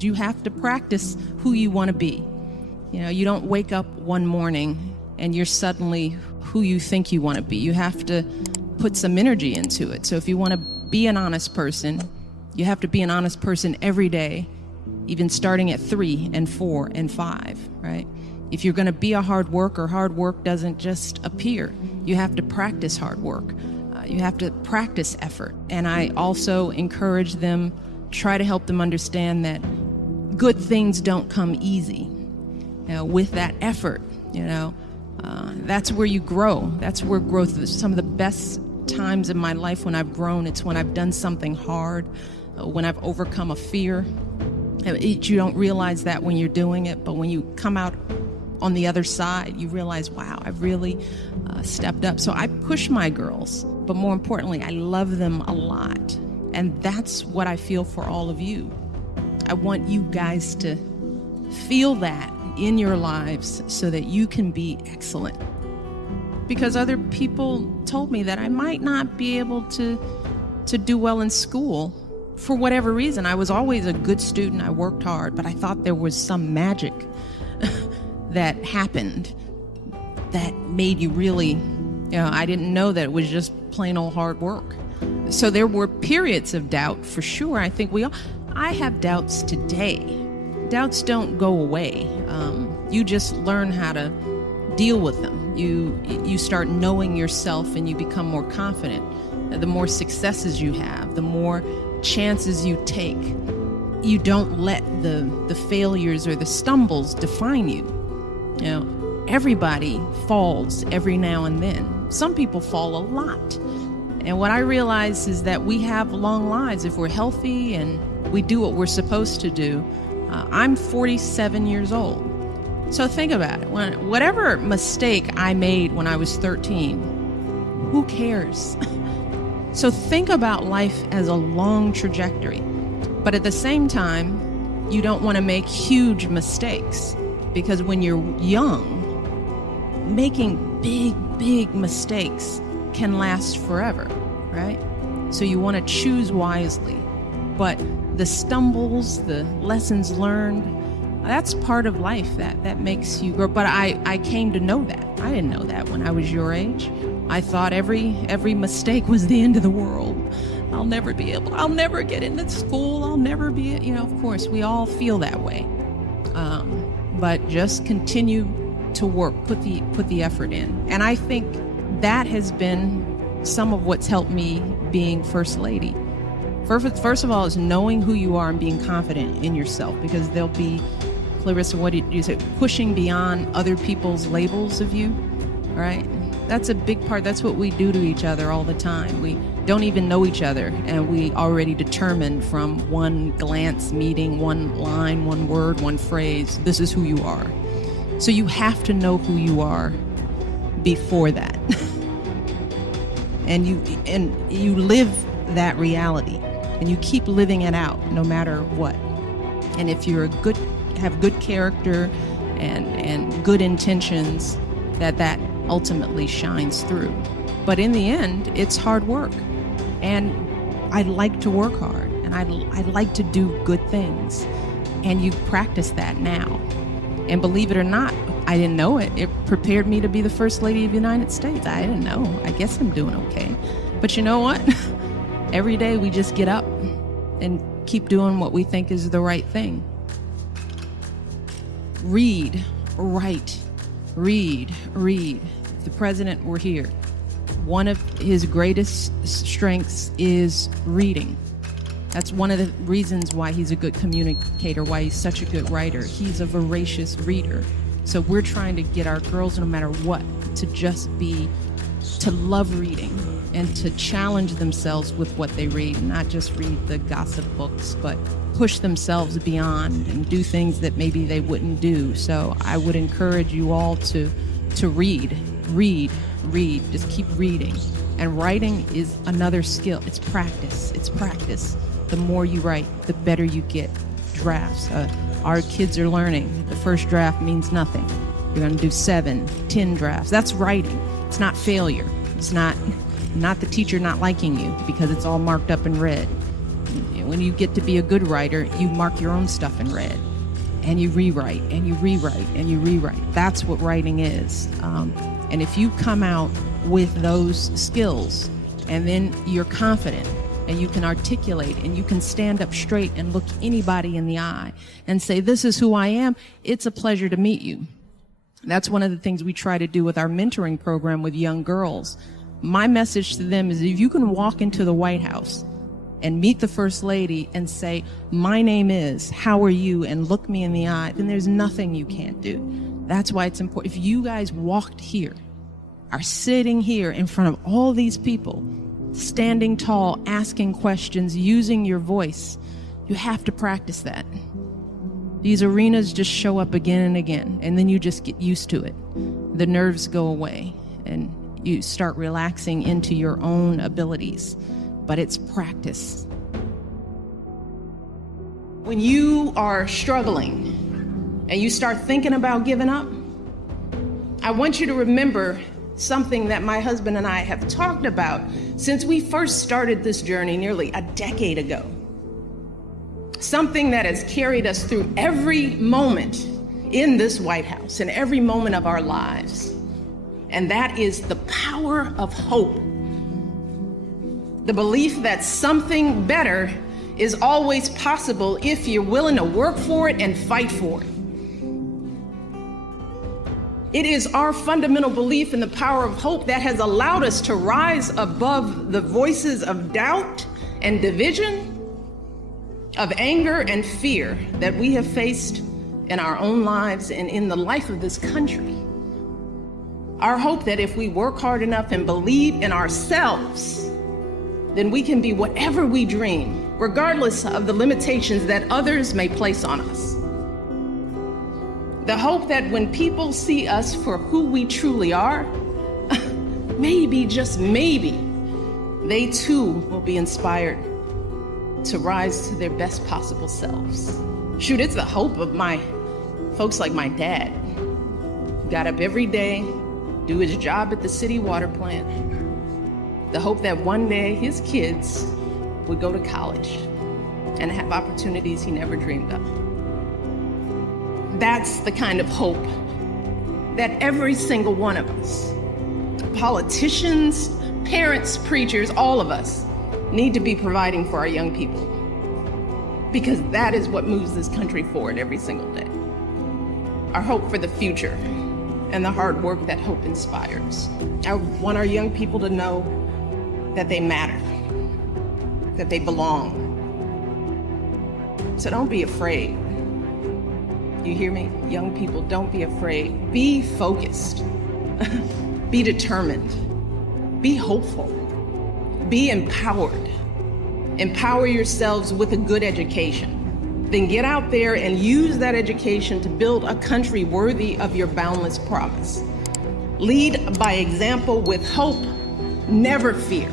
You have to practice who you want to be. You know, you don't wake up one morning and you're suddenly who you think you want to be. You have to put some energy into it. So if you want to be an honest person, you have to be an honest person every day, even starting at 3 and 4 and 5, right? If you're going to be a hard worker, hard work doesn't just appear. You have to practice hard work. You have to practice effort. And I also encourage them, try to help them understand that good things don't come easy. You know, with that effort, that's where you grow. That's where growth is. Some of the best times in my life when I've grown, it's when I've done something hard, when I've overcome a fear. You don't realize that when you're doing it, but when you come out on the other side, you realize, wow, I've really stepped up. So I push my girls, but more importantly, I love them a lot. And that's what I feel for all of you. I want you guys to feel that in your lives so that you can be excellent. Because other people told me that I might not be able to do well in school for whatever reason. I was always a good student. I worked hard, but I thought there was some magic that happened that made you really, I didn't know that it was just plain old hard work. So there were periods of doubt for sure. I think I have doubts today. Doubts don't go away. You just learn how to deal with them. You start knowing yourself and you become more confident. The more successes you have, the more chances you take. You don't let the failures or the stumbles define you. Everybody falls every now and then. Some people fall a lot. And what I realize is that we have long lives if we're healthy and we do what we're supposed to do. I'm 47 years old. So think about it. Whatever mistake I made when I was 13, who cares? So think about life as a long trajectory. But at the same time, you don't want to make huge mistakes, because when you're young, making big mistakes can last forever, right? So you want to choose wisely. But the stumbles, the lessons learned, that's part of life that makes you grow. But I came to know that. I didn't know that when I was your age. I thought every mistake was the end of the world. I'll never get into school. I'll never be, of course, we all feel that way. But just continue to work, put the effort in. And I think that has been some of what's helped me being First Lady. First of all, is knowing who you are and being confident in yourself, because there'll be, Clarissa, what did you say? Pushing beyond other people's labels of you, right? That's a big part. That's what we do to each other all the time. We don't even know each other, and we already determine from one glance, meeting, one line, one word, one phrase, this is who you are. So you have to know who you are before that. and you live that reality, and you keep living it out no matter what. And if you're have good character and good intentions, that ultimately shines through. But in the end, it's hard work. And I like to work hard, and I like to do good things. And you practice that now. And believe it or not, I didn't know it. It prepared me to be the First Lady of the United States. I didn't know. I guess I'm doing okay. But you know what? Every day we just get up and keep doing what we think is the right thing. Read, write, read. If the president were here, one of his greatest strengths is reading. That's one of the reasons why he's a good communicator, why he's such a good writer. He's a voracious reader. So we're trying to get our girls, no matter what, to love reading and to challenge themselves with what they read, not just read the gossip books, but push themselves beyond and do things that maybe they wouldn't do. So I would encourage you all to read, just keep reading. And writing is another skill. It's practice. The more you write, the better you get. Drafts. Our kids are learning. The first draft means nothing. You're going to do 7, 10 drafts. That's writing. It's not failure. It's not the teacher not liking you because it's all marked up in red. When you get to be a good writer, you mark your own stuff in red, and you rewrite, and you rewrite, and you rewrite. That's what writing is. And if you come out with those skills, and then you're confident, and you can articulate, and you can stand up straight and look anybody in the eye and say, this is who I am, it's a pleasure to meet you. That's one of the things we try to do with our mentoring program with young girls. My message to them is, if you can walk into the White House and meet the First Lady and say, my name is, how are you, and look me in the eye, then there's nothing you can't do. That's why it's important. If you guys walked here, are sitting here in front of all these people, standing tall, asking questions, using your voice, you have to practice that. These arenas just show up again and again, and then you just get used to it. The nerves go away, and you start relaxing into your own abilities. But it's practice. When you are struggling and you start thinking about giving up, I want you to remember something that my husband and I have talked about since we first started this journey nearly a decade ago. Something that has carried us through every moment in this White House and every moment of our lives. And that is the power of hope. The belief that something better is always possible if you're willing to work for it and fight for it. It is our fundamental belief in the power of hope that has allowed us to rise above the voices of doubt and division, of anger and fear that we have faced in our own lives and in the life of this country. Our hope that if we work hard enough and believe in ourselves, then we can be whatever we dream, regardless of the limitations that others may place on us. The hope that when people see us for who we truly are, maybe, just maybe, they too will be inspired to rise to their best possible selves. Shoot, it's the hope of my folks like my dad. Got up every day, do his job at the city water plant. The hope that one day his kids would go to college and have opportunities he never dreamed of. That's the kind of hope that every single one of us, politicians, parents, preachers, all of us, need to be providing for our young people. Because that is what moves this country forward every single day. Our hope for the future and the hard work that hope inspires. I want our young people to know that they matter, that they belong. So don't be afraid. You hear me? Young people, don't be afraid. Be focused. Be determined. Be hopeful. Be empowered. Empower yourselves with a good education. Then get out there and use that education to build a country worthy of your boundless promise. Lead by example with hope. Never fear.